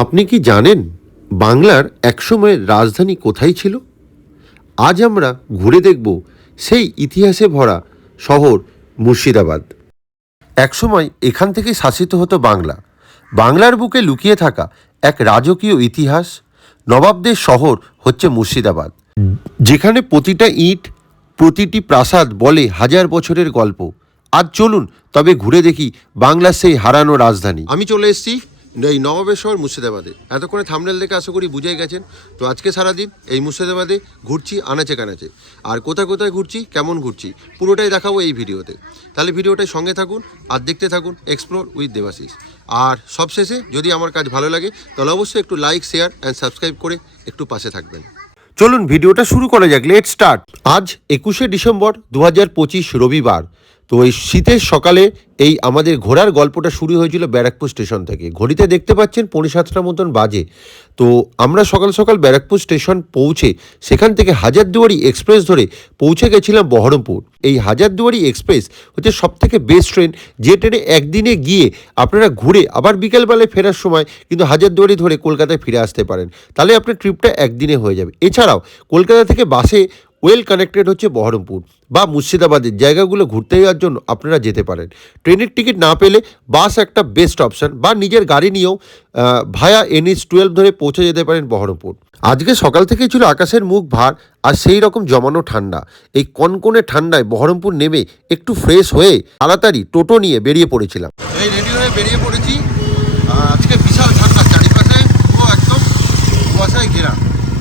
আপনি কি জানেন বাংলার একসময়ের রাজধানী কোথায় ছিল? আজ আমরা ঘুরে দেখব সেই ইতিহাসে ভরা শহর মুর্শিদাবাদ। একসময় এখান থেকে শাসিত হতো বাংলা। বাংলার বুকে লুকিয়ে থাকা এক রাজকীয় ইতিহাস, নবাবদের শহর হচ্ছে মুর্শিদাবাদ, যেখানে প্রতিটা ইট, প্রতিটি প্রাসাদ বলে হাজার বছরের গল্প। আজ চলুন তবে ঘুরে দেখি বাংলার সেই হারানো রাজধানী। আমি চলে এসেছি এই নবাবের শহর মুর্শিদাবাদে। এতক্ষণে থাম্বনেল দেখে আশা করি বুঝেই গেছেন। তো আজকে সারাদিন এই মুর্শিদাবাদে ঘুরছি আনাচে কানাচে, আর কোথায় কোথায় ঘুরছি, কেমন ঘুরছি, পুরোটাই দেখাবো এই ভিডিওতে। তাহলে ভিডিওটাই সঙ্গে থাকুন আর দেখতে থাকুন এক্সপ্লোর উইথ দেবাশিস। আর সবশেষে যদি আমার কাজ ভালো লাগে তাহলে অবশ্যই একটু লাইক, শেয়ার অ্যান্ড সাবস্ক্রাইব করে একটু পাশে থাকবেন। চলুন ভিডিওটা শুরু করা যাক, লেট স্টার্ট। আজ 21শে ডিসেম্বর 2025 রবিবার। তো এই শীতের সকালে এই আমাদের ঘোরার গল্পটা শুরু হয়েছিল ব্যারাকপুর স্টেশন থেকে। ঘড়িতে দেখতে পাচ্ছেন 7:45 মতন বাজে। তো আমরা সকাল সকাল ব্যারাকপুর স্টেশন পৌঁছে সেখান থেকে হাজারদুয়ারি এক্সপ্রেস ধরে পৌঁছে গেছিলাম বহরমপুর। এই হাজারদুয়ারি এক্সপ্রেস হচ্ছে সবথেকে বেস্ট ট্রেন, যে ট্রেনে একদিনে গিয়ে আপনারা ঘুরে আবার বিকেলবেলায় ফেরার সময় কিন্তু হাজারদুয়ারি ধরে কলকাতায় ফিরে আসতে পারেন। তাহলে আপনার ট্রিপটা একদিনে হয়ে যাবে। এছাড়াও কলকাতা থেকে বাসে ওয়েল কানেক্টেড হচ্ছে বহরমপুর বা মুর্শিদাবাদের জায়গাগুলো ঘুরতে যাওয়ার জন্য আপনারা যেতে পারেন। ট্রেনের টিকিট না পেলে বাস একটা বেস্ট অপশান, বা নিজের গাড়ি নিয়েও ভায়া NH-12 ধরে পৌঁছে যেতে পারেন বহরমপুর। আজকে সকাল থেকেই ছিল আকাশের মুখ ভার আর সেই রকম জমানো ঠান্ডা। এই কনকনে ঠান্ডায় বহরমপুর নেমে একটু ফ্রেশ হয়ে তাড়াতাড়ি টোটো নিয়ে বেরিয়ে পড়েছিলাম। এই রেডি হয়ে বেরিয়ে পড়েছি। আজকে বিশাল ঠান্ডা, চারিপাশে পুরো একদম কুয়াশায় ঘেরা।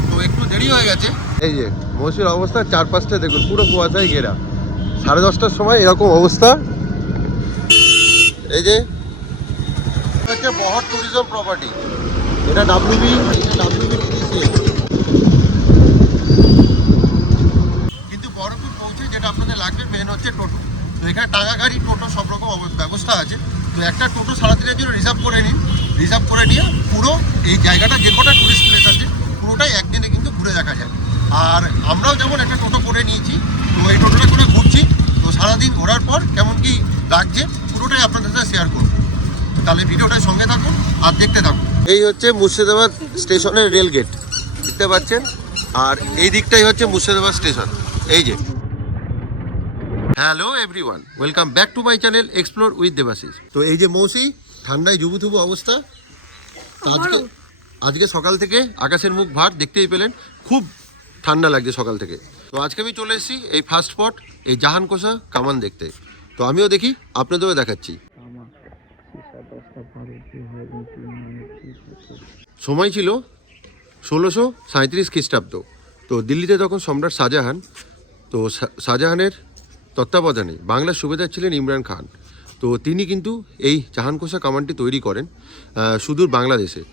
তো একটু দেরি হয়ে গেছে। এই যে মৌসুমীর অবস্থা, চারপাশটা দেখুন পুরো কুয়াশায় ঘেরা। 10:30টার সময় এরকম অবস্থা। এই যে হচ্ছে বহর ট্যুরিজম প্রপার্টি, এটা WB TDCL। কিন্তু বহরমপুর পৌঁছে যেটা আপনাদের লাগবে মেন হচ্ছে টোটো। তো এখানে টাকা গাড়ি, টোটো সব রকম ব্যবস্থা আছে। তো একটা টোটো সারাদিনের জন্য রিজার্ভ করে নিন। রিজার্ভ করে নিয়ে পুরো এই জায়গাটা যে কটা টুরিস্ট প্লেস আছে পুরোটাই একদিনে কিন্তু ঘুরে দেখা যায়। আর আমরাও যেমন একটা টোটো করে নিয়েছি, তো এই টোটোটা করে ঘুরছি। তো সারাদিন ঘোরার পর কেমন কি লাগছে পুরোটাই আপনাদের সাথে শেয়ার করব। তাহলে ভিডিওটার সঙ্গে থাকুন আর দেখতে থাকুন। এই হচ্ছে মুর্শিদাবাদ স্টেশনের রেল গেট, দেখতে পাচ্ছেন। আর এই দিকটাই হচ্ছে মুর্শিদাবাদ স্টেশন। এই যে hello everyone, welcome back to my channel explore with Debashis. তো এই যে মৌসি, ঠান্ডায় জুবুথুবু অবস্থা। আজকে সকাল থেকে আকাশের মুখ ভার, দেখতেই পেলেন খুব ঠান্ডা লাগছে সকাল থেকে। তো আজকে আমি চলে এসেছি এই ফার্স্ট স্পট, এই জাহানকোষা কামান দেখতে। তো আমিও দেখি, আপনাদেরও দেখাচ্ছি। সময় ছিল 1637 খ্রিস্টাব্দ। তো দিল্লিতে তখন সম্রাট শাহজাহান। তো শাহজাহানের তত্ত্বাবধানে বাংলার সুবেদার ছিলেন ইমরান খান। তো তিনি কিন্তু এই জাহানকোষা কামানটি তৈরি করেন সুদূর বাংলাদেশে।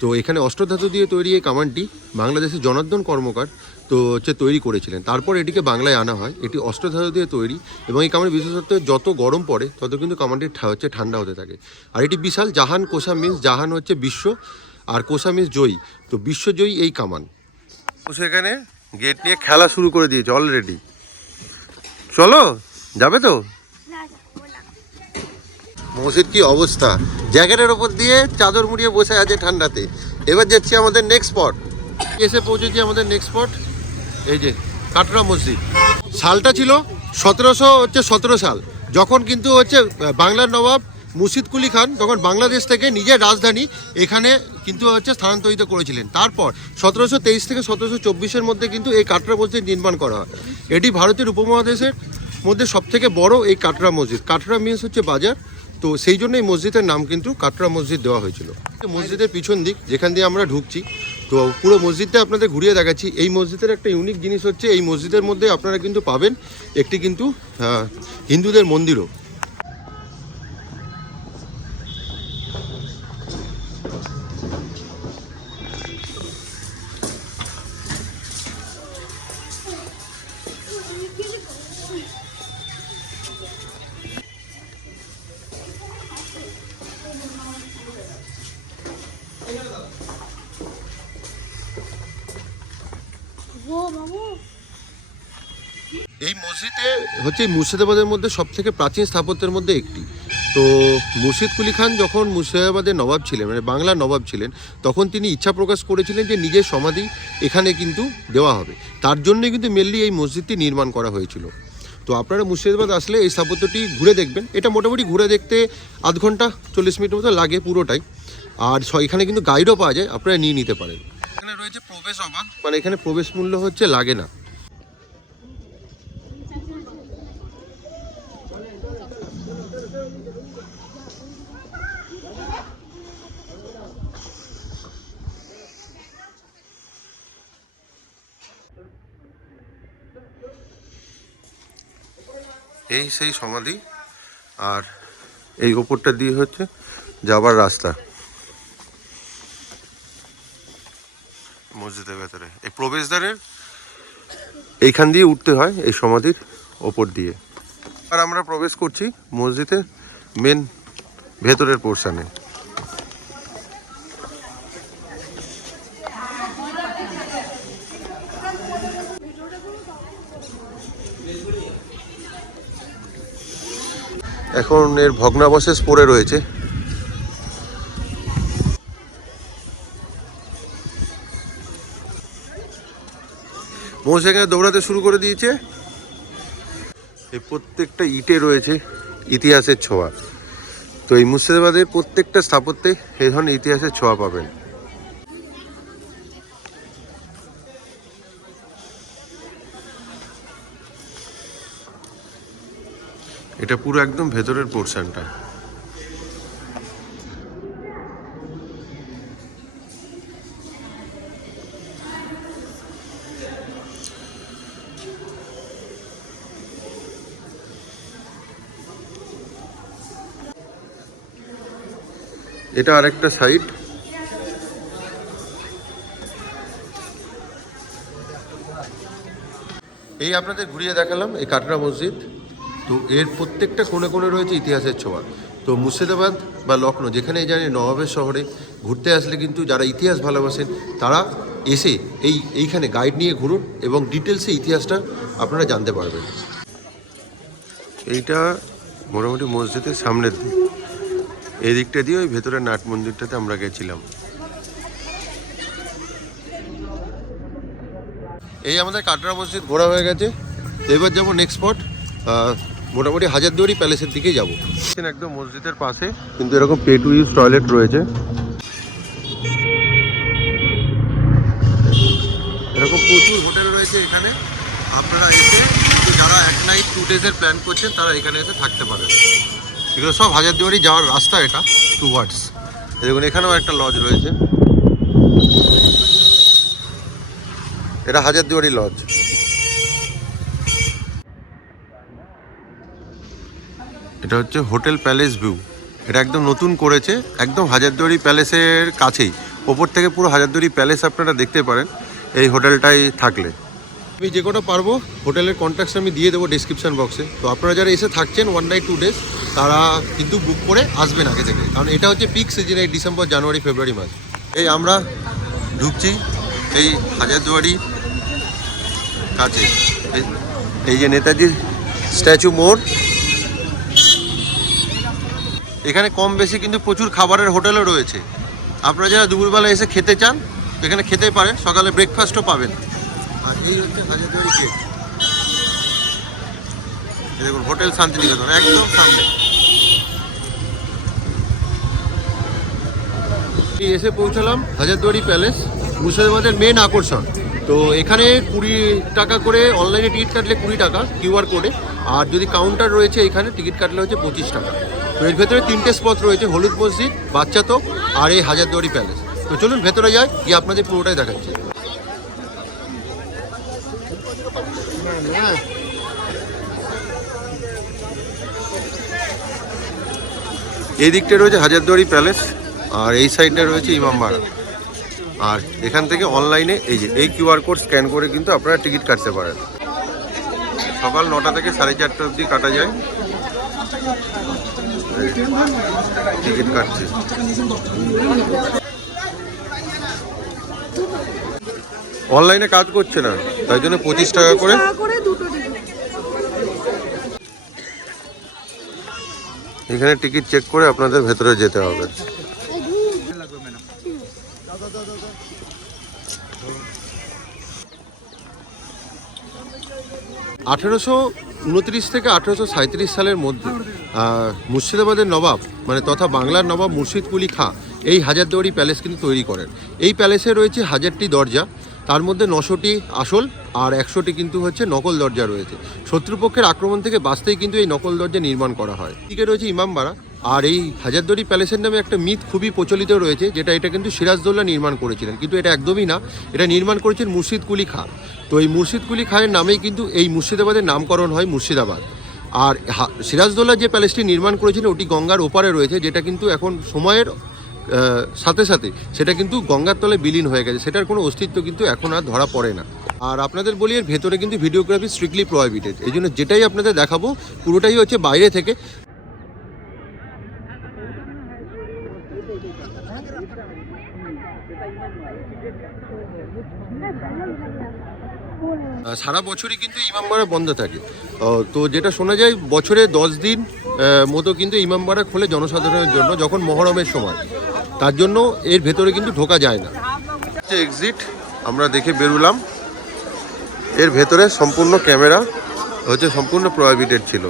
তো এখানে অষ্টধাতু দিয়ে তৈরি এই কামানটি বাংলাদেশের জনার্দন কর্মকার তো হচ্ছে তৈরি করেছিলেন। তারপর এটিকে বাংলায় আনা হয়। এটি অষ্টধাতু দিয়ে তৈরি এবং এই কামানের বিশেষত্ব যত গরম পড়ে তত কিন্তু কামানটি হচ্ছে ঠান্ডা হতে থাকে। আর এটি বিশাল, জাহান কোষা মিন্স, জাহান হচ্ছে বিশ্ব আর কোষা মিন্স জয়ী। তো বিশ্বজয়ী এই কামান। সেখানে গেট নিয়ে খেলা শুরু করে দিয়েছে অলরেডি। চলো, যাবে তো? মসজিদ কি অবস্থা, জ্যাকেটের ওপর দিয়ে চাদর মুড়িয়ে বসে আছে ঠান্ডাতে। এবার যাচ্ছি আমাদের নেক্সট স্পট। এসে পৌঁছেছি আমাদের নেক্সট স্পট, এই যে কাটরা মসজিদ। সালটা ছিল 1717 সাল, যখন কিন্তু হচ্ছে বাংলার নবাব মুর্শিদ কুলি খান তখন বাংলাদেশ থেকে নিজের রাজধানী এখানে কিন্তু হচ্ছে স্থানান্তরিত করেছিলেন। তারপর 1723 থেকে 1724-এর মধ্যে কিন্তু এই কাটরা মসজিদ নির্মাণ করা হয়। এটি ভারতের উপমহাদেশের মধ্যে সবথেকে বড় এই কাটরা মসজিদ। কাটরা মিন্স হচ্ছে বাজার। তো সেই জন্য এই মসজিদের নাম কিন্তু কাটরা মসজিদ দেওয়া হয়েছিল। মসজিদের পিছন দিক যেখান দিয়ে আমরা ঢুকছি, তো পুরো মসজিদটা আপনাদের ঘুরিয়ে দেখাচ্ছি। এই মসজিদের একটা ইউনিক জিনিস হচ্ছে এই মসজিদের মধ্যে আপনারা কিন্তু পাবেন একটি কিন্তু হিন্দুদের মন্দিরও। এই মসজিদে হচ্ছে মুর্শিদাবাদের মধ্যে সব থেকে প্রাচীন স্থাপত্যের মধ্যে একটি। তো মুর্শিদ কুলি খান যখন মুর্শিদাবাদের নবাব ছিলেন, মানে বাংলার নবাব ছিলেন, তখন তিনি ইচ্ছা প্রকাশ করেছিলেন যে নিজের সমাধি এখানে কিন্তু দেওয়া হবে। তার জন্যই কিন্তু মেনলি এই মসজিদটি নির্মাণ করা হয়েছিল। তো আপনারা মুর্শিদাবাদ আসলে এই স্থাপত্যটি ঘুরে দেখবেন। এটা মোটামুটি ঘুরে দেখতে আধ ঘন্টা 40 মিনিট মতো লাগে পুরোটাই। আর এখানে কিন্তু গাইডও পাওয়া যায়, আপনারা নিয়ে নিতে পারেন। এখানে রয়েছে প্রবেশ অবাধ, মানে এখানে প্রবেশ মূল্য হচ্ছে লাগে না। এই সেই সমাধি, আর এই ওপরটা দিয়ে হচ্ছে যাবার রাস্তা মসজিদের ভেতরে। এই প্রবেশদ্বারের এইখান দিয়ে উঠতে হয় এই সমাধির ওপর দিয়ে। আর আমরা প্রবেশ করছি মসজিদের মেন ভেতরের পোর্শনে। এখন এর ভগ্নাবশেষ পড়ে রয়েছে। মোষ এখানে দৌড়াতে শুরু করে দিয়েছে। এই প্রত্যেকটা ইটে রয়েছে ইতিহাসের ছোঁয়া। তো এই মুর্শিদাবাদের প্রত্যেকটা স্থাপত্যে এই ধরনের ইতিহাসের ছোঁয়া পাবেন। এটা পুরো একদম ভেতরের পোর্শনটা। এটা আরেকটা সাইড। এই আপনাদের ঘুরিয়ে দেখালাম এই কাটরা মসজিদ। তো এর প্রত্যেকটা কোণে কোণে রয়েছে ইতিহাসের ছোঁয়া। তো মুর্শিদাবাদ বা লখনৌ যেখানে জানি নবাবের শহরে ঘুরতে আসলে কিন্তু যারা ইতিহাস ভালোবাসেন তারা এসে এইখানে গাইড নিয়ে ঘুরুন এবং ডিটেলসে ইতিহাসটা আপনারা জানতে পারবেন। এইটা মোটামুটি মসজিদের সামনের দিক। এই দিকটা দিয়ে ওই ভেতরের নাট মন্দিরটাতে আমরা গেছিলাম। এই আমাদের কাটরা মসজিদ ঘোরা হয়ে গেছে। এবার যাবো নেক্সট স্পট, মোটামুটি হাজারদুয়ারি প্যালেসের দিকেই যাবো। একদম মসজিদের পাশে কিন্তু এরকম পে টু ইউজ টয়লেট রয়েছে। এরকম প্রচুর হোটেল রয়েছে এখানে। আপনারা এসে যারা 1 নাইট 2 ডেজের প্ল্যান করছেন তারা এখানে এসে থাকতে পারেন। এগুলো সব হাজারদুয়ারি যাওয়ার রাস্তা, এটা টুয়ার্ডস। দেখুন এখানেও একটা লজ রয়েছে, এটা হাজারদুয়ারি লজ। এটা হচ্ছে হোটেল প্যালেস ভিউ। এটা একদম নতুন করেছে, একদম হাজারদুয়ারি প্যালেসের কাছেই। ওপর থেকে পুরো হাজারদুয়ারি প্যালেস আপনারা দেখতে পারেন এই হোটেলটাই থাকলে। আমি যে কটা পারবো হোটেলের কন্ট্যাক্ট আমি দিয়ে দেবো ডিসক্রিপশান বক্সে। তো আপনারা যারা এসে থাকছেন 1 নাইট 2 ডেজ তারা কিন্তু বুক করে আসবেন আগে থেকে, কারণ এটা হচ্ছে পিক সিজন, এই ডিসেম্বর জানুয়ারি ফেব্রুয়ারি মাস। এই আমরা ঢুকছি এই হাজারদুয়ারি কাছে, এই যে নেতাজির স্ট্যাচু মোড়। এখানে কম বেশি কিন্তু প্রচুর খাবারের হোটেলও রয়েছে। আপনারা যারা দুপুরবেলা এসে খেতে চান এখানে খেতে পারেন, সকালে ব্রেকফাস্টও পাবেন। আর এই হচ্ছে হাজারদুয়ারি গেট। দেখুন হোটেল শান্তিনিকেতন একদম সামনে। এসে পৌঁছালাম হাজারদুয়ারি প্যালেস, মুর্শিদাবাদের মেন আকর্ষণ। তো এখানে 20 টাকা করে অনলাইনে টিকিট কাটলে 20 টাকা কিউআর কোডে, আর যদি কাউন্টার রয়েছে এখানে টিকিট কাটলে হচ্ছে 25 টাকা। তো এর ভেতরে 3টে স্পট রয়েছে, হলুদ মসজিদ, বাচ্চা তো, আর এই হাজারদুয়ারি প্যালেস। তো চলুন ভেতরে যাই, গিয়ে আপনাদের পুরোটাই দেখাচ্ছি। এই দিকটা রয়েছে হাজারদুয়ারি প্যালেস, আর এই সাইডটা রয়েছে ইমামবাড়া। আর এখান থেকে অনলাইনে এই কিউআর কোড স্ক্যান করে কিন্তু আপনারা টিকিট কাটতে পারেন। সকাল 9টা থেকে 4:30 অবধি কাটা যায়। টিকিট কাটছে। অনলাইনে কাজ করছে না, তাই জন্য 25 টাকা করে এখানে টিকিট চেক করে আপনাদের ভেতরে যেতে হবে। 1829 থেকে 1837 সালের মধ্যে মুর্শিদাবাদের নবাব মানে তথা বাংলার নবাব মুর্শিদ কুলি খাঁ এই হাজারদুয়ারি প্যালেস কিন্তু তৈরি করেন। এই প্যালেসে রয়েছে 1000টি দরজা, তার মধ্যে 900টি আসল আর 100টি কিন্তু হচ্ছে নকল দরজা রয়েছে। শত্রুপক্ষের আক্রমণ থেকে বাঁচতেই কিন্তু এই নকল দরজা নির্মাণ করা হয়। এদিকে রয়েছে ইমামবাড়া। আর এই হাজারদুয়ারি প্যালেসের নামে একটা মিথ খুবই প্রচলিত রয়েছে, এটা কিন্তু সিরাজদৌল্লা নির্মাণ করেছিলেন, কিন্তু এটা একদমই না। এটা নির্মাণ করেছেন মুর্শিদ কুলি খাঁ। তো এই মুর্শিদ কুলি খাঁয়ের নামেই কিন্তু এই মুর্শিদাবাদের নামকরণ হয় মুর্শিদাবাদ। আর সিরাজদৌল্লা যে প্যালেসটি নির্মাণ করেছিলেন ওটি গঙ্গার ওপারে রয়েছে, যেটা কিন্তু এখন সময়ের সাথে সাথে সেটা কিন্তু গঙ্গার তলে বিলীন হয়ে গেছে, সেটার কোনো অস্তিত্ব কিন্তু এখন আর ধরা পড়ে না। আর আপনাদের বলি এর ভেতরে কিন্তু ভিডিওগ্রাফি স্ট্রিক্টলি প্রহিবিটেড, এই জন্য যেটাই আপনাদের দেখাবো পুরোটাই হচ্ছে বাইরে থেকে। সারা বছরই কিন্তু ইমামবাড়া বন্ধ থাকে। তো যেটা শোনা যায় বছরে 10 দিন মতো কিন্তু ইমামবাড়া খোলে জনসাধারণের জন্য, যখন মহরমের সময়। তার জন্য এর ভেতরে কিন্তু ঢোকা যায় না। এক্সিট আমরা দেখে বেরোলাম, এর ভেতরে সম্পূর্ণ ক্যামেরা হচ্ছে সম্পূর্ণ প্রহিবিটেড ছিল।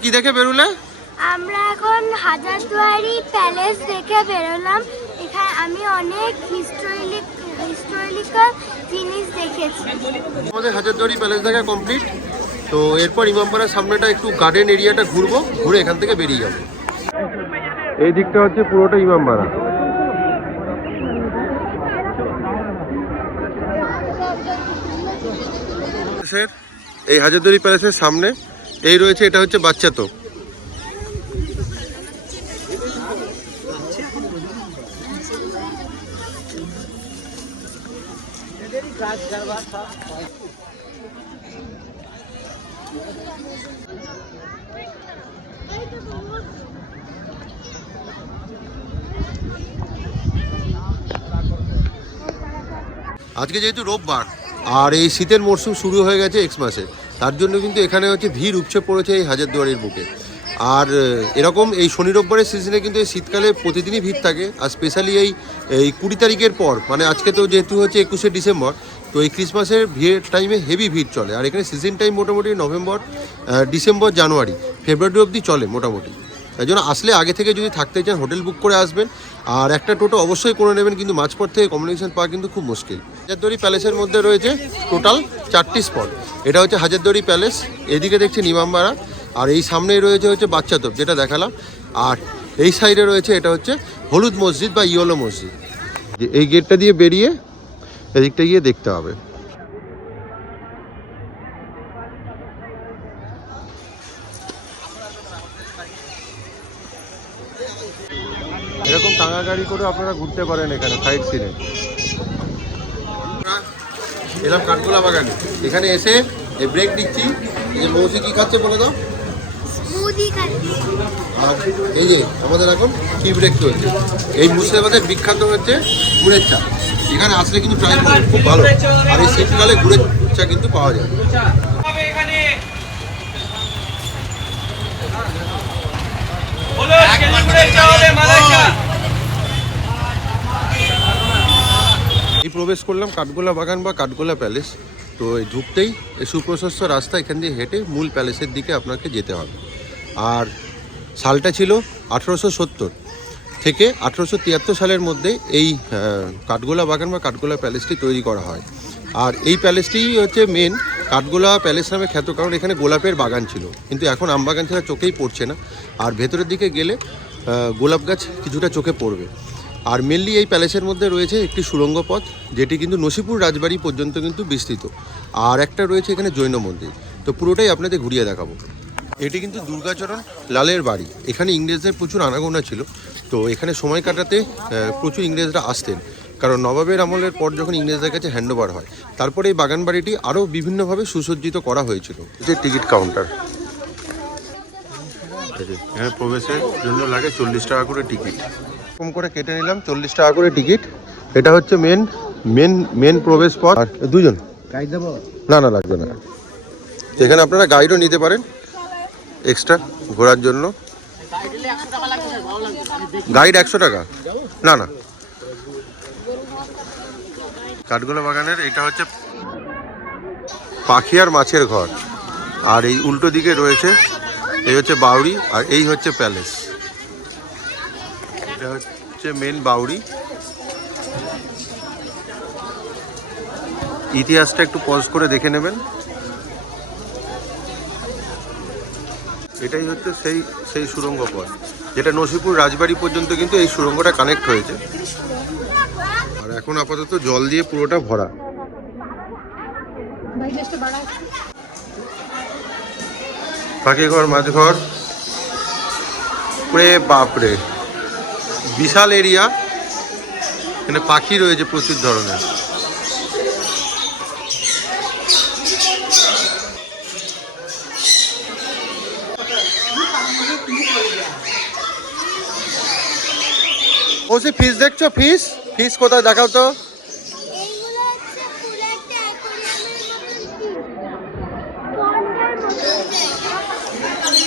কি দেখে বেরোলে? আমরা এখন হাজারদুয়ারি প্যালেস দেখে বেরোলাম। এখানে আমি অনেক হিস্টোরিক্যাল জিনিস দেখেছি। আমাদের হাজারদুয়ারি প্যালেস দেখা কমপ্লিট। তো এরপর ইমামবাড়ার সামনেটা একটু গার্ডেন এরিয়াটা ঘুরবো, ঘুরে এখান থেকে বেরিয়ে যাবো। এই দিকটা হচ্ছে পুরোটা ইমামবাড়া। এই হাজারদুয়ারি প্যালেসের সামনে এই রয়েছে, এটা হচ্ছে বাচ্চা তো। আজকে যেহেতু রোববার আর এই শীতের মরশুম শুরু হয়ে গেছে এক্স মাসে, তার জন্য কিন্তু এখানে হচ্ছে ভিড় উপচে পড়েছে এই হাজারদুয়ারির বুকে। আর এরকম এই শনি রোববারের সিজনে কিন্তু এই শীতকালে প্রতিদিনই ভিড় থাকে। আর স্পেশালি এই 20 তারিখের পর, মানে আজকে তো যেহেতু হচ্ছে 21শে ডিসেম্বর, তো এই ক্রিসমাসের ভিড় টাইমে হেভি ভিড় চলে। আর এখানে সিজন টাইম মোটামুটি নভেম্বর, ডিসেম্বর, জানুয়ারি, ফেব্রুয়ারি অবধি চলে মোটামুটি। তাই জন্য আসলে আগে থেকে যদি থাকতে চান হোটেল বুক করে আসবেন, আর একটা টোটো অবশ্যই করে নেবেন, কিন্তু মাঝপথ থেকে কমিউনিকেশন পাওয়া কিন্তু খুব মুশকিল। হাজারদুয়ারি প্যালেসের মধ্যে রয়েছে টোটাল 4টি স্পট। এটা হচ্ছে হাজারদুয়ারি প্যালেস, এদিকে দেখছেন ইমামবাড়া, আর এই সামনেই রয়েছে হচ্ছে বাচ্চা তোপ যেটা দেখালাম, আর এই সাইডে রয়েছে এটা হচ্ছে হলুদ মসজিদ বা ইয়েলো মসজিদ। এই গেটটা দিয়ে বেরিয়ে এদিকটা গিয়ে দেখতে হবে। এরকম টাঙ্গা গাড়ি করে আপনারা ঘুরতে পারেন এখানে সাইড সিনে। এলাম কাঠগোলা বাগানে, এখানে এসে এই ব্রেক দিচ্ছি। এই যে মৌসি কি খাচ্ছে বলে দাও? আর এই যে আমাদের এখন কি ব্রেক চলছে। এই মুর্শিদাবাদের বিখ্যাত হচ্ছে গুড়ের চা, এখানে আসলে কিন্তু ট্রাই করবেন, খুব ভালো। আর এই শীতকালে গুড়ের চা কিন্তু পাওয়া যায়। এই প্রবেশ করলাম কাঠগোলা বাগান বা কাঠগোলা প্যালেস। তো এই ঢুকতেই এই সুপ্রশস্ত রাস্তা, এখান দিয়ে হেঁটে মূল প্যালেসের দিকে আপনাকে যেতে হবে। আর সালটা ছিল 1870 থেকে 1873 সালের মধ্যে এই কাঠগোলা বাগান বা কাঠগোলা প্যালেসটি তৈরি করা হয়। আর এই প্যালেসটি হচ্ছে মেন কাঠগোলা প্যালেস নামে খ্যাত, কারণ এখানে গোলাপের বাগান ছিল, কিন্তু এখন আম বাগান ছাড়া চোখেই পড়ছে না। আর ভেতরের দিকে গেলে গোলাপ গাছ কিছুটা চোখে পড়বে। আর মেনলি এই প্যালেসের মধ্যে রয়েছে একটি সুড়ঙ্গ পথ, যেটি কিন্তু নসিপুর রাজবাড়ি পর্যন্ত কিন্তু বিস্তৃত। আর একটা রয়েছে এখানে জৈন মন্দির। তো পুরোটাই আপনাদের ঘুরিয়ে দেখাবো। এটি কিন্তু দুর্গাচরণ লালের বাড়ি। এখানে ইংরেজদের প্রচুর আনাগোনা ছিল, তো এখানে সময় কাটাতে প্রচুর ইংরেজরা আসতেন, কারণ নবাবের আমলের পর যখন ইংরেজদের কাছে হ্যান্ডওভার হয়, তারপরে এই বাগান বাড়িটি আরও বিভিন্নভাবে সুসজ্জিত করা হয়েছিল। যে টিকিট কাউন্টার, এখানে প্রবেশের জন্য লাগে 40 টাকা করে টিকিট। কম করে কেটে নিলাম 40 টাকা করে টিকিট। এটা হচ্ছে মেন প্রবেশ পথ। আর দুজন গাইড দেবো? না লাগবে না। এখানে আপনারা গাইডও নিতে পারেন, এক্সট্রা ঘোরার জন্য। গাইড 100 টাকা? না না, কাঠগোলা বাগানের এটা হচ্ছে পাখি আর মাছের ঘর, আর এই উল্টো দিকে রয়েছে এই হচ্ছে বাউরি, আর এই হচ্ছে প্যালেস। এটা হচ্ছে মেন বাউরি। ইতিহাসটা একটু পজ করে দেখে নেবেন। এটাই হচ্ছে সেই সুড়ঙ্গ পথ যেটা নসিপুর রাজবাড়ি পর্যন্ত কিন্তু এই সুড়ঙ্গটা কানেক্ট হয়েছে। আর এখন আপাতত জল দিয়ে পুরোটা ভরা। পাখি ঘর, মাছ ঘর, পুরে বাপরে বিশাল এরিয়া। এখানে পাখি রয়েছে প্রচুর ধরনের। ও সে ফিশ দেখছো? ফিশ ফিশ কোথায় দেখাও তো। এইগুলো হচ্ছে পুরো একটা অ্যাকোয়ারিয়ামের মতো।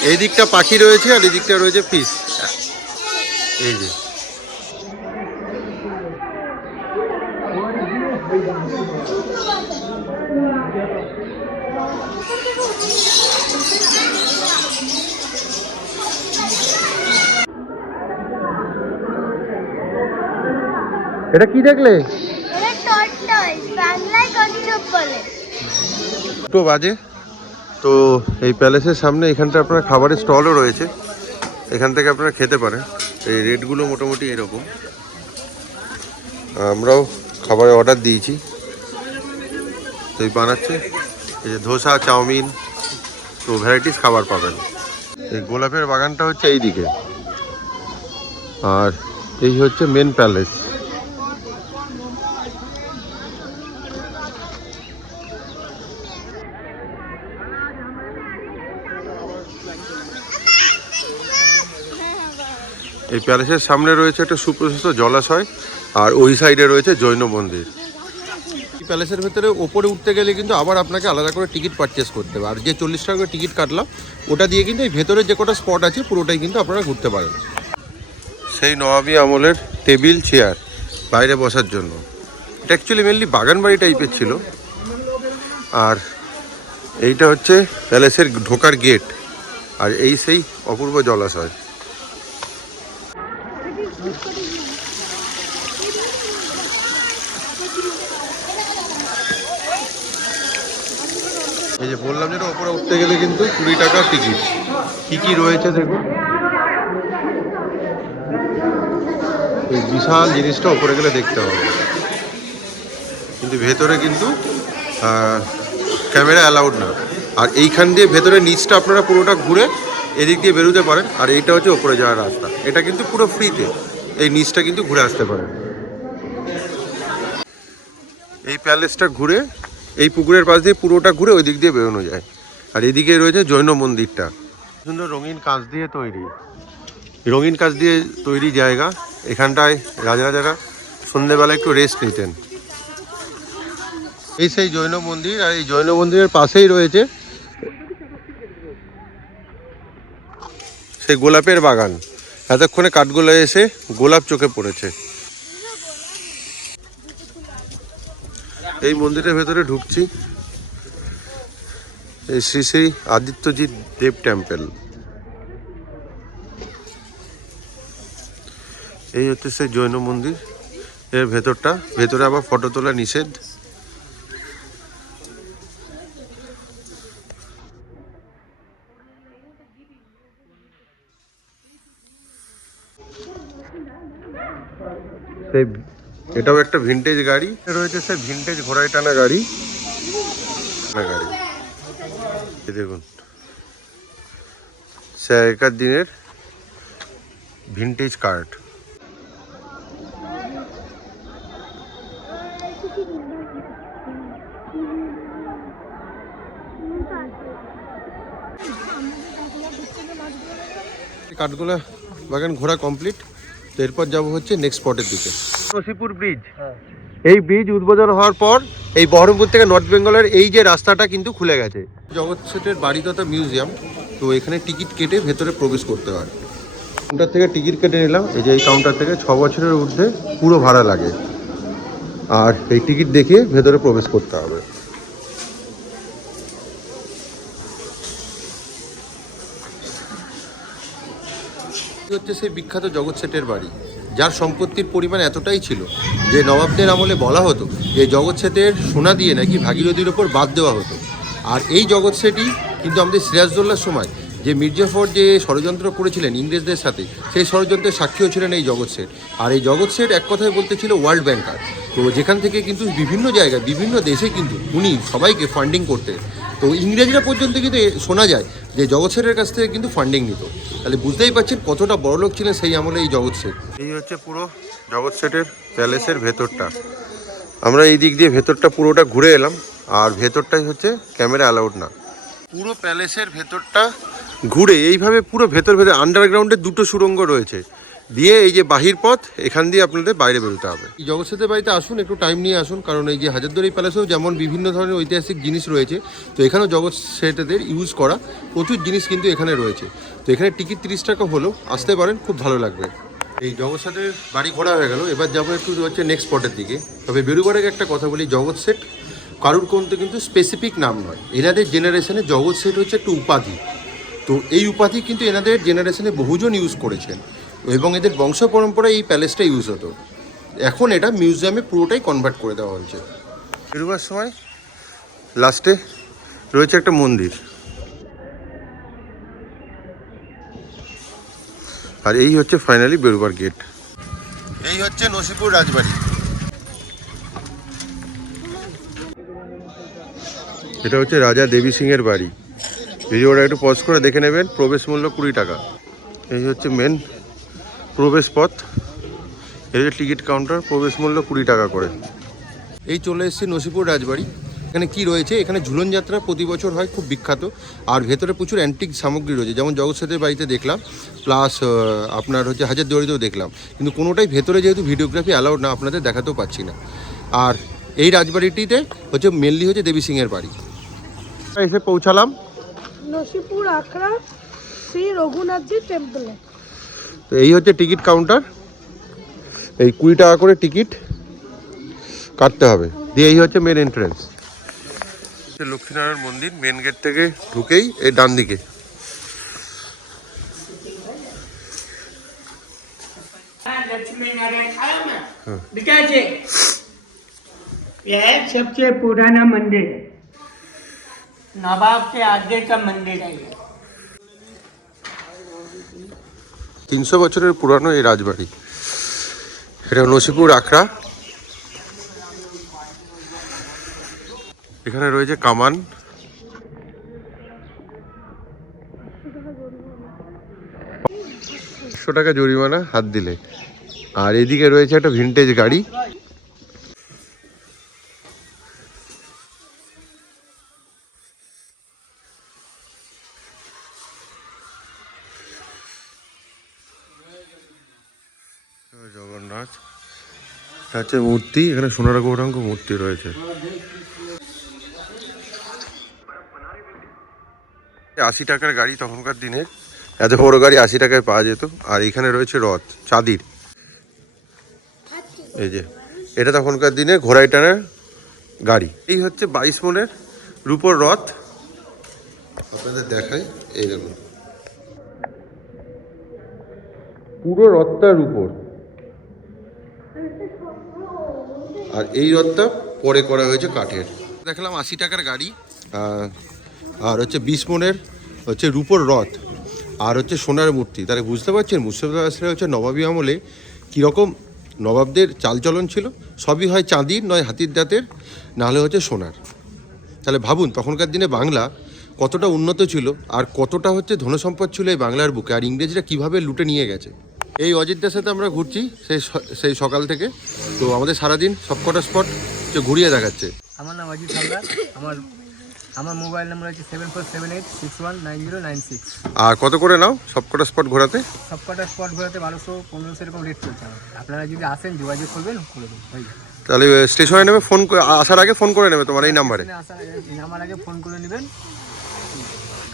এই দিকটা পাখি রয়েছে আর এই দিকটা রয়েছে ফিশ। এই যে এটা কি দেখলে? এটা টর্টয়েস, বাংলায় কচ্ছপ বলে। 2 বাজে। তো এই প্যালেসের সামনে এখানটা আপনার খাবারের স্টলও রয়েছে, এখান থেকে আপনারা খেতে পারেন। এই রেটগুলো মোটামুটি এরকম। আমরাও খাবারের অর্ডার দিয়েছি, তো এই বানাচ্ছে। এই যে ধোসা, চাউমিন, তো ভ্যারাইটিস খাবার পাবেন। এই গোলাপের বাগানটা হচ্ছে এই দিকে, আর এই হচ্ছে মেন প্যালেস। এই প্যালেসের সামনে রয়েছে একটা সুপ্রশস্ত জলাশয়, আর ওই সাইডে রয়েছে জৈন মন্দির। এই প্যালেসের ভেতরে ওপরে উঠতে গেলে কিন্তু আবার আপনাকে আলাদা করে টিকিট পারচেস করতে হবে, আর যে 40 টাকা করে টিকিট কাটলাম ওটা দিয়ে কিন্তু এই ভেতরে যে কটা স্পট আছে পুরোটাই কিন্তু আপনারা ঘুরতে পারেন। সেই নবাবী আমলের টেবিল চেয়ার বাইরে বসার জন্য। এটা অ্যাকচুয়ালি মেনলি বাগান বাড়ি টাইপের ছিল। আর এইটা হচ্ছে প্যালেসের ঢোকার গেট, আর এই সেই অপূর্ব জলাশয়। এই যে বললাম যেটা ওপরে উঠতে গেলে কিন্তু 20 টাকা টিকিট। কি কি রয়েছে দেখুন, এই বিশাল জিনিসটা ওপরে গেলে দেখতে হবে, কিন্তু ভেতরে কিন্তু ক্যামেরা অ্যালাউড না। আর এইখান দিয়ে ভেতরে নিচটা আপনারা পুরোটা ঘুরে এদিক দিয়ে বেরোতে পারেন, আর এইটা হচ্ছে ওপরে যাওয়ার রাস্তা। এটা কিন্তু পুরো ফ্রিতে, এই নিচটা কিন্তু ঘুরে আসতে পারেন। এই প্যালেসটা ঘুরে এই পুকুরের পাশ দিয়ে পুরোটা ঘুরে ওই দিক দিয়ে বেরোনো যায়। আর এদিকে রয়েছে জৈন মন্দিরটা, সুন্দর রঙিন কাঁচ দিয়ে তৈরি, রঙিন কাঁচ দিয়ে তৈরি জায়গা। এখানটায় রাজারা সন্ধ্যেবেলা একটু রেস্ট নিতেন। এই সেই জৈন মন্দির, আর এই জৈন মন্দিরের পাশেই রয়েছে সেই গোলাপের বাগান। এতক্ষণে কাঠগোলায় এসে গোলাপ চোখে পড়েছে। এই মন্দিরের ভেতরে ঢুকছি, এই শ্রী শ্রী আদিত্যজিৎ দেব টেম্পল। এই হচ্ছে সেই জৈন মন্দির এর ভেতরটা। ভেতরে আবার ফটো তোলা নিষেধ। সেই এটাও একটা ভিনটেজ গাড়ি রয়েছে, সেই ভিনটেজ ঘোড়ায় টানা গাড়ি। দেখুন সে আগেকার দিনের ভিনটেজ কার্ড। কাঠগোলা বাগান ঘোরা কমপ্লিট। তো এরপর যাবো হচ্ছে নেক্সট স্পটের দিকে, নসিপুর ব্রিজ। এই ব্রিজ উদ্বোধন হওয়ার পর এই বহরমপুর থেকে নর্থ বেঙ্গলের এই যে রাস্তাটা কিন্তু খুলে গেছে। জগৎ শেঠের বাড়ি তথা মিউজিয়াম, তো তো এখানে টিকিট কেটে ভেতরে প্রবেশ করতে হয়। কাউন্টার থেকে টিকিট কেটে নিলাম। এই যে এই কাউন্টার থেকে 6 বছরের ঊর্ধ্বে পুরো ভাড়া লাগে, আর এই টিকিট দেখিয়ে ভেতরে প্রবেশ করতে হবে। হচ্ছে সেই বিখ্যাত জগৎ শেঠের বাড়ি, যার সম্পত্তির পরিমাণ এতটাই ছিল যে নবাবদের আমলে বলা হতো যে জগৎ শেঠের সোনা দিয়ে নাকি ভাগীরথীর ওপর বাদ দেওয়া হতো। আর এই জগৎ শেঠই কিন্তু আমাদের সিরাজদৌল্লার সময় যে মির্জাফর যে ষড়যন্ত্র করেছিলেন ইংরেজদের সাথে, সেই ষড়যন্ত্রের সাক্ষীও ছিলেন এই জগৎ শেঠ। আর এই জগৎ শেঠ এক কথায় বলতে ছিল ওয়ার্ল্ড ব্যাংকার। তো যেখান থেকে কিন্তু বিভিন্ন জায়গায় বিভিন্ন দেশে কিন্তু উনি সবাইকে ফান্ডিং করতেন। তো ইংরেজরা পর্যন্ত কিন্তু শোনা যায় যে জগৎ শেঠের কাছ থেকে কিন্তু ফান্ডিং নিত। তাহলে বুঝতেই পারছেন কতটা বড়লোক ছিলেন সেই আমলে এই জগৎ শেঠ। এই হচ্ছে পুরো জগৎ শেঠের প্যালেসের ভেতরটা। আমরা এই দিক দিয়ে ভেতরটা পুরোটা ঘুরে এলাম, আর ভেতরটাই হচ্ছে ক্যামেরা অ্যালাউড না। পুরো প্যালেসের ভেতরটা ঘুরে এইভাবে পুরো ভেতর আন্ডারগ্রাউন্ডে 2টো সুড়ঙ্গ রয়েছে, দিয়ে এই যে বাহির পথ, এখান দিয়ে আপনাদের বাইরে বেরোতে হবে। এই জগৎ শেঠের বাড়িতে আসুন, একটু টাইম নিয়ে আসুন, কারণ এই যে হাজারদুয়ারি প্যালেসেও যেমন বিভিন্ন ধরনের ঐতিহাসিক জিনিস রয়েছে, তো এখানেও জগৎ শেঠদের ইউজ করা প্রচুর জিনিস কিন্তু এখানে রয়েছে। তো এখানে টিকিট 30 টাকা হলেও আসতে পারেন, খুব ভালো লাগবে। এই জগৎ শেঠের বাড়ি ঘোরা হয়ে গেল, এবার যাবো একটু হচ্ছে নেক্সট স্পটের দিকে। তবে বেরোবার আগে একটা কথা বলি, জগৎ শেঠ কারুর কোনতে কিন্তু স্পেসিফিক নাম নয়। এনাদের জেনারেশনে জগৎ শেঠ হচ্ছে একটু উপাধি। তো এই উপাধি কিন্তু এনাদের জেনারেশনে বহুজন ইউজ করেছেন, এবং এদের বংশ পরম্পরায় এই প্যালেসটা ইউজ হতো। এখন এটা মিউজিয়ামে পুরোটাই কনভার্ট করে দেওয়া হয়েছে। বেরোবার সময় লাস্টে রয়েছে একটা মন্দির, আর এই হচ্ছে ফাইনালি বেরোবার গেট। এই হচ্ছে নসিপুর রাজবাড়ি। এটা হচ্ছে রাজা দেবী সিংয়ের বাড়ি। ভিডিওটা একটু পজ করে দেখে নেবেন। প্রবেশ মূল্য 20 টাকা। এই হচ্ছে মেন প্রবেশ পথ, এই যে টিকিট কাউন্টার, প্রবেশ মূল্য 20 টাকা করে। এই চলে এসেছি নসিপুর রাজবাড়ি। এখানে কি রয়েছে, এখানে ঝুলন যাত্রা প্রতি বছর হয়, খুব বিখ্যাত। আর ভেতরে প্রচুর অ্যান্টিক সামগ্রী রয়েছে, যেমন জগৎ শেঠের বাড়িতে দেখলাম, প্লাস আপনার হচ্ছে হাজারদুয়ারিতেও দেখলাম, কিন্তু কোনোটাই ভেতরে যেহেতু ভিডিওগ্রাফি অ্যালাউড না, আপনাদের দেখাতেও পাচ্ছি না। আর এই রাজবাড়িটিতে হচ্ছে মেনলি হচ্ছে দেবী সিংয়ের বাড়ি। এসে পৌঁছালাম নসিপুর আখড়া শ্রী রঘুনাথজি টেম্পলে। তো এই হচ্ছে টিকিট কাউন্টার। এই 20 টাকা করে টিকিট কাটতে হবে, দিয়ে এই হচ্ছে মেন এন্ট্রেন্স। লক্ষ্মীনারায়ণ মন্দির, মেন গেট থেকে ঢুকেই এই ডান দিকে। लक्ष्मी नारायण आया ना विकास जी, यह सबसे पुराना मंदिर है, नवाब के आगे का मंदिर है ये। 300 বছরের পুরানো এই রাজবাড়ি। এটা নসিপুর আখড়া। এখানে রয়েছে কামান, 100 টাকা জরিমানা হাত দিলে। আর এদিকে রয়েছে একটা ভিনটেজ গাড়ি। জগন্নাথ হচ্ছে মূর্তি, এখানে সোনার গৌরাঙ্গ মূর্তি রয়েছে। 80 টাকার গাড়ি, তখনকার দিনে এত বড় গাড়ি 80 টাকায় পাওয়া যেত। আর এখানে রয়েছে রথ, চাঁদির। এই যে এটা তখনকার দিনে ঘোড়ায় টানার গাড়ি। এই হচ্ছে 22 মণের রূপোর রথ, আপনাদের দেখাই। এই দেখুন পুরো রথটার উপর, আর এই রথটা পরে করা হয়েছে কাঠের। দেখলাম 80 টাকার গাড়ি, আর হচ্ছে 20 মণের হচ্ছে রূপোর রথ, আর হচ্ছে সোনার মূর্তি। তাহলে বুঝতে পারছেন মুর্শিদাবাদ হচ্ছে নবাবী আমলে কীরকম নবাবদের চালচলন ছিল। সবই হয় চাঁদির, নয় হাতির দাঁতের, নাহলে হচ্ছে সোনার। তাহলে ভাবুন তখনকার দিনে বাংলা কতটা উন্নত ছিল, আর কতটা হচ্ছে ধনসম্পদ ছিল এই বাংলার বুকে, আর ইংরেজরা কীভাবে লুটে নিয়ে গেছে। এই অযোধ্যার সাথে আমরা ঘুরছি সেই সকাল থেকে। তো আমাদের সারাদিন সবকটা স্পট ঘুরিয়ে দেখাচ্ছে। আমার নাম অজিত হালদার। আমার মোবাইল নাম্বার হচ্ছে 7478619096। আর কত করে নাও সবকটা স্পট ঘোরাতে? সবকটা স্পট ঘোরাতে 1200-1500 এরকম রেট চলছে আমার। আপনারা যদি আসেন যোগাযোগ করবেন, করে দেবো। তাহলে স্টেশনে নেবে, আসার আগে ফোন করে নেবে তোমার এই নাম্বারে। আমার আগে ফোন করে নেবেন।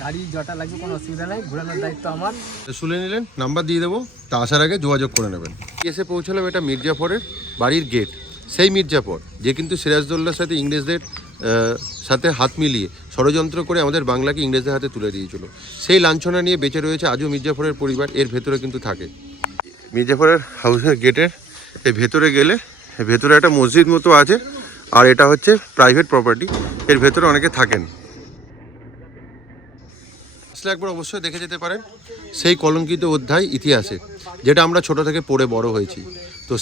গাড়ি যটা লাগবে কোনো অসুবিধা নেই, ঘোরানোর দায়িত্ব আমার। তো শুনে নিলেন, নাম্বার দিয়ে দেবো, তা আসার আগে যোগাযোগ করে নেবেন। এসে পৌঁছালাম এটা মির্জাফরের বাড়ির গেট। সেই মির্জাফর যে কিন্তু সিরাজদৌল্লার সাথে ইংরেজদের সাথে হাত মিলিয়ে ষড়যন্ত্র করে আমাদের বাংলাকে ইংরেজদের হাতে তুলে দিয়েছিল। সেই লাঞ্ছনা নিয়ে বেঁচে রয়েছে আজও মির্জাফরের পরিবার, এর ভেতরে কিন্তু থাকে। মির্জাফরের হাউসের গেটের এই ভেতরে গেলে ভেতরে একটা মসজিদ মতো আছে, আর এটা হচ্ছে প্রাইভেট প্রপার্টি, এর ভেতরে অনেকে থাকেন। আসলে একবার অবশ্যই দেখে যেতে পারেন সেই কলঙ্কিত অধ্যায় ইতিহাসে, যেটা আমরা ছোট থেকে পড়ে বড় হয়েছি। তো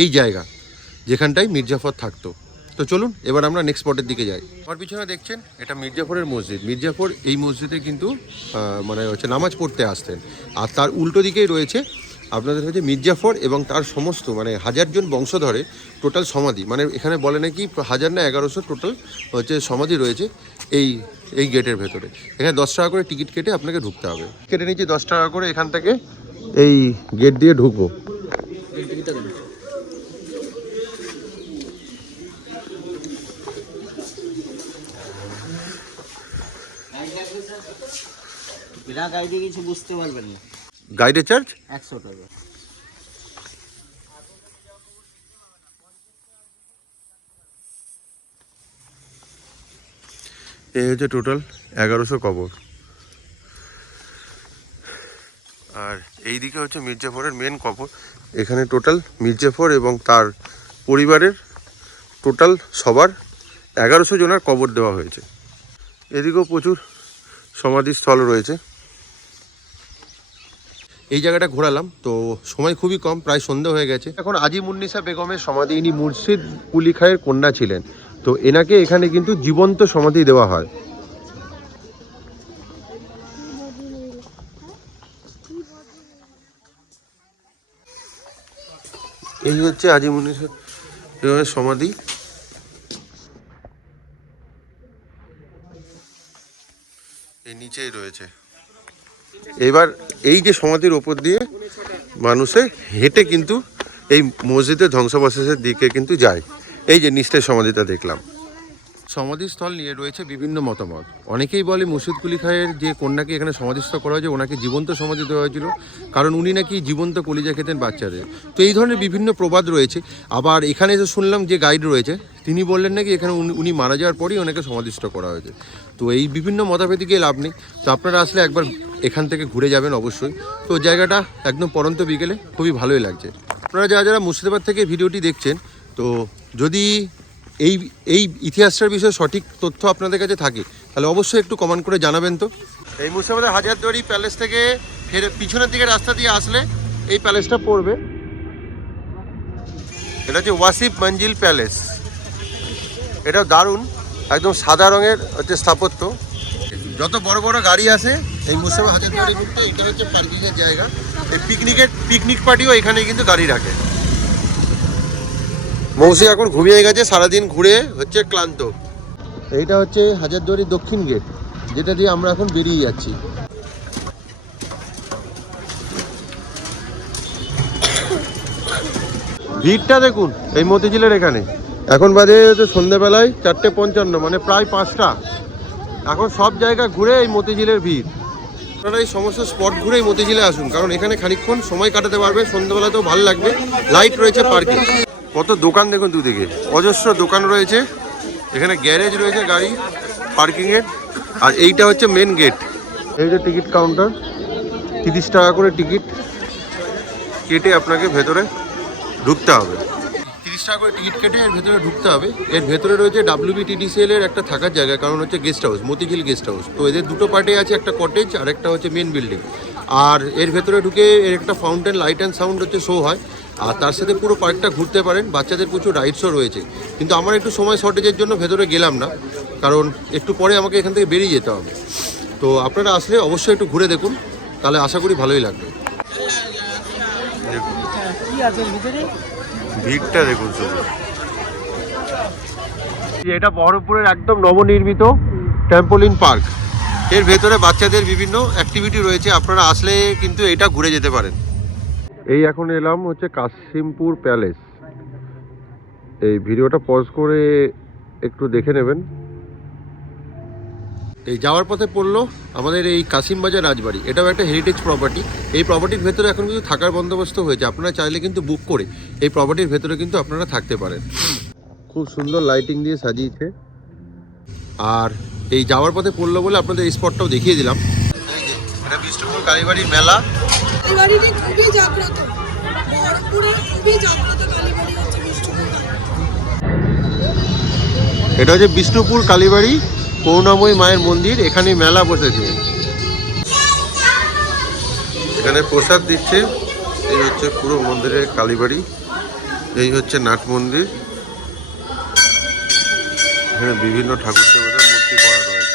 এই জায়গা যেখানটায় মির্জাফর থাকতো। তো চলুন এবার আমরা নেক্সট স্পটের দিকে যাই। আমার পিছনে দেখছেন এটা মির্জাফরের মসজিদ। মির্জাফর এই মসজিদে কিন্তু মানে হচ্ছে নামাজ পড়তে আসতেন। আর তার উল্টো দিকেই রয়েছে আপনাদের হচ্ছে মির্জাফর এবং তার সমস্ত মানে 1000 জন বংশধরে টোটাল সমাধি, মানে এখানে বলে নাকি 1000 না 1100 টোটাল হচ্ছে সমাধি রয়েছে এই গেটের ভেতরে। এখানে 10 টাকা করে টিকিট কেটে আপনাকে ঢুকতে হবে। কেটে নিচ্ছি 10 টাকা করে, এখান থেকে এই গেট দিয়ে ঢুকবো। বিনা গাইডে কিছু বুঝতে পারবেন না। গাইডের চার্জ 100 টাকা। এই হচ্ছে টোটাল 1100 কবর। আর এই দিকে হচ্ছে মির্জাফরের মেন কবর। এখানে টোটাল মির্জাফর এবং তার পরিবারের টোটাল সবার 1100 জনের কবর দেওয়া হয়েছে। এদিকেও প্রচুর সমাধিস্থল রয়েছে। এই জায়গাটা ঘোরালাম, তো সময় খুবই কম, প্রায় সন্ধ্যা হয়ে গেছে। এখন আজিমুন্নিসা বেগমের সমাধি, ইনি মুর্শিদ কুলি খাঁয়ের কন্যা ছিলেন। তো এনাকে এখানে কিন্তু জীবন্ত সমাধি দেওয়া হয়। এই হচ্ছে আজিমুন্নিসা বেগমের সমাধি। এই নিচেই রয়েছে। এবার এই যে সমাধির ওপর দিয়ে মানুষে হেঁটে কিন্তু এই মসজিদের ধ্বংসাবশেষের দিকে কিন্তু যায়। এই যে নিচের সমাধিটা দেখলাম। সমাধিস্থল নিয়ে রয়েছে বিভিন্ন মতামত। অনেকেই বলে মুর্শিদ কুলি খাঁয়ের যে কন্যাকে এখানে সমাধিস্থ করা হয়েছে ওনাকে জীবন্ত সমাধি দেওয়া হয়েছিল, কারণ উনি নাকি জীবন্ত কলিজা খেতেন বাচ্চাদের। তো এই ধরনের বিভিন্ন প্রবাদ রয়েছে। আবার এখানে যে শুনলাম যে গাইড রয়েছে তিনি বললেন নাকি এখানে উনি মারা যাওয়ার পরই ওনাকে সমাধিস্থ করা হয়েছে। তো এই বিভিন্ন মতামতে গিয়ে লাভ নেই। তো আপনারা আসলে একবার এখান থেকে ঘুরে যাবেন অবশ্যই। তো জায়গাটা একদম পরন্ত বিকেলে খুবই ভালোই লাগছে। আপনারা যারা মুর্শিদাবাদ থেকে ভিডিওটি দেখছেন, তো যদি এই ইতিহাসটার বিষয়ে সঠিক তথ্য আপনাদের কাছে থাকে তাহলে অবশ্যই একটু কমেন্ট করে জানাবেন। তো এই মুর্শিদাবাদের হাজারদুয়ারি প্যালেস থেকে ফের পিছনের দিকে রাস্তা দিয়ে আসলে এই প্যালেসটা পড়বে। এটা হচ্ছে ওয়াসিফ মঞ্জিল প্যালেস। এটা দারুণ, একদম সাদা রঙের হচ্ছে স্থাপত্য। যত বড় বড় গাড়ি আসে এই মুর্শিদাবাদ হাজারদুয়ারি ঘুরতে, এটা হচ্ছে পার্কিংয়ের জায়গা। এই পিকনিক পার্টিও এখানে কিন্তু গাড়ি রাখে। মৌসি এখন ঘুমিয়ে গেছে, সারাদিন ঘুরে হচ্ছে ক্লান্ত। এইটা হচ্ছে হাজারদুয়ারির দক্ষিণ গেট, যেটা দিয়ে আমরা এখন বেরিয়ে যাচ্ছি। ভিড়টা দেখুন এই মতিঝিলের এখানে। এখন বাজে সন্ধ্যেবেলায় 4:55, মানে প্রায় 5টা। এখন সব জায়গা ঘুরে এই মতিঝিলের ভিড়। আপনারা এই সমস্ত স্পট ঘুরে এই মতিঝিলে আসুন, কারণ এখানে খানিকক্ষণ সময় কাটাতে পারবে, সন্ধ্যেবেলাতেও ভালো লাগবে। লাইট রয়েছে, পার্কিং, কত দোকান দেখুন দুদিকে, অজস্র দোকান রয়েছে। এখানে গ্যারেজ রয়েছে গাড়ি পার্কিংয়ের। আর এইটা হচ্ছে মেন গেট। এই যে টিকিট কাউন্টার, 30 টাকা করে টিকিট কেটে আপনাকে ভেতরে ঢুকতে হবে। 30 টাকা করে টিকিট কেটে এর ভেতরে ঢুকতে হবে। এর ভেতরে রয়েছে WBTDCL এর একটা থাকার জায়গা, কারণ হচ্ছে guest house, Motijheel guest house. তো এদের দুটো পার্টে আছে, একটা কটেজ আর একটা হচ্ছে মেন বিল্ডিং। আর এর ভেতরে ঢুকে এর একটা ফাউন্টেন লাইট অ্যান্ড সাউন্ড হচ্ছে শো হয়। আর তার সাথে পুরো পার্কটা ঘুরতে পারেন। বাচ্চাদের প্রচুর রাইডসও রয়েছে, কিন্তু আমার একটু সময় শর্টেজের জন্য ভেতরে গেলাম না, কারণ একটু পরে আমাকে এখান থেকে বেরিয়ে যেতে হবে। তো আপনারা আসলে অবশ্যই একটু ঘুরে দেখুন, তাহলে আশা করি ভালোই লাগবে। ভিড়টা দেখুন শুধু। এটা বহরমপুরের একদম নবনির্মিত ট্যাম্পোলিন পার্ক। এর ভেতরে বাচ্চাদের বিভিন্ন অ্যাক্টিভিটি রয়েছে, আপনারা আসলে কিন্তু এটা ঘুরে যেতে পারেন। এই এখন এলাম হচ্ছে কাশিমপুর প্যালেস। এই ভিডিওটা পজ করে একটু দেখে নেবেন। এই যাওয়ার পথে পড়লো আমাদের এই কাশিমবাজার রাজবাড়ি। এটাও একটা হেরিটেজ প্রপার্টি। এই প্রপার্টির ভেতরে এখন কিন্তু থাকার বন্দোবস্ত হয়েছে, আপনারা চাইলে কিন্তু বুক করে এই প্রপার্টির ভেতরে কিন্তু আপনারা থাকতে পারেন। খুব সুন্দর লাইটিং দিয়ে সাজিয়েছে। আর এই যাওয়ার পথে পড়লো বলে আপনাদের এই স্পটটাও দেখিয়ে দিলাম। এটা বিষ্ণুপুর কালীবাড়ির মেলা। কালীবাড়িটি খুবই জাগ্রত, বহরমপুরে খুবই জাগ্রত কালীবাড়ি হচ্ছে বিষ্ণুপুর কালীবাড়ি। এটা হচ্ছে বিষ্ণুপুর কালীবাড়ি, করুণাময়ী মায়ের মন্দির। এখানে মেলা বসেছে, এখানে প্রসাদ দিচ্ছে। এই হচ্ছে পুরো মন্দিরের কালীবাড়ি, এই হচ্ছে নাট মন্দির। এখানে বিভিন্ন ঠাকুর দেবতার মূর্তি করা রয়েছে।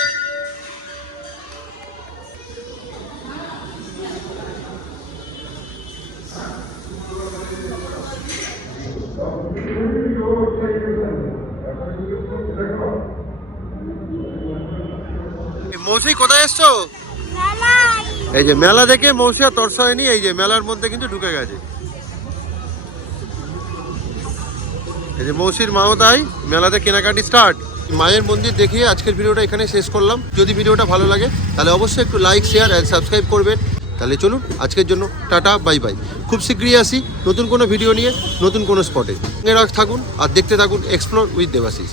মৌসি কোথায় এসছো? এই যে মেলা দেখে মৌসি আর তরসা হয়নি, এই যে মেলার মধ্যে কিন্তু ঢুকে গেছে। এই যে মৌসির মাও তাই মেলাতে কেনাকাটি স্টার্ট। মায়ের মন্দির দেখিয়ে আজকের ভিডিওটা এখানে শেষ করলাম। যদি ভিডিওটা ভালো লাগে তাহলে অবশ্যই একটু লাইক, শেয়ার অ্যান্ড সাবস্ক্রাইব করবেন। তাহলে চলুন আজকের জন্য টাটা, বাই বাই। খুব শীঘ্রই আসি নতুন কোনো ভিডিও নিয়ে, নতুন কোনো স্পটে। থাকুন আর দেখতে থাকুন এক্সপ্লোর উইথ দেবাশিস।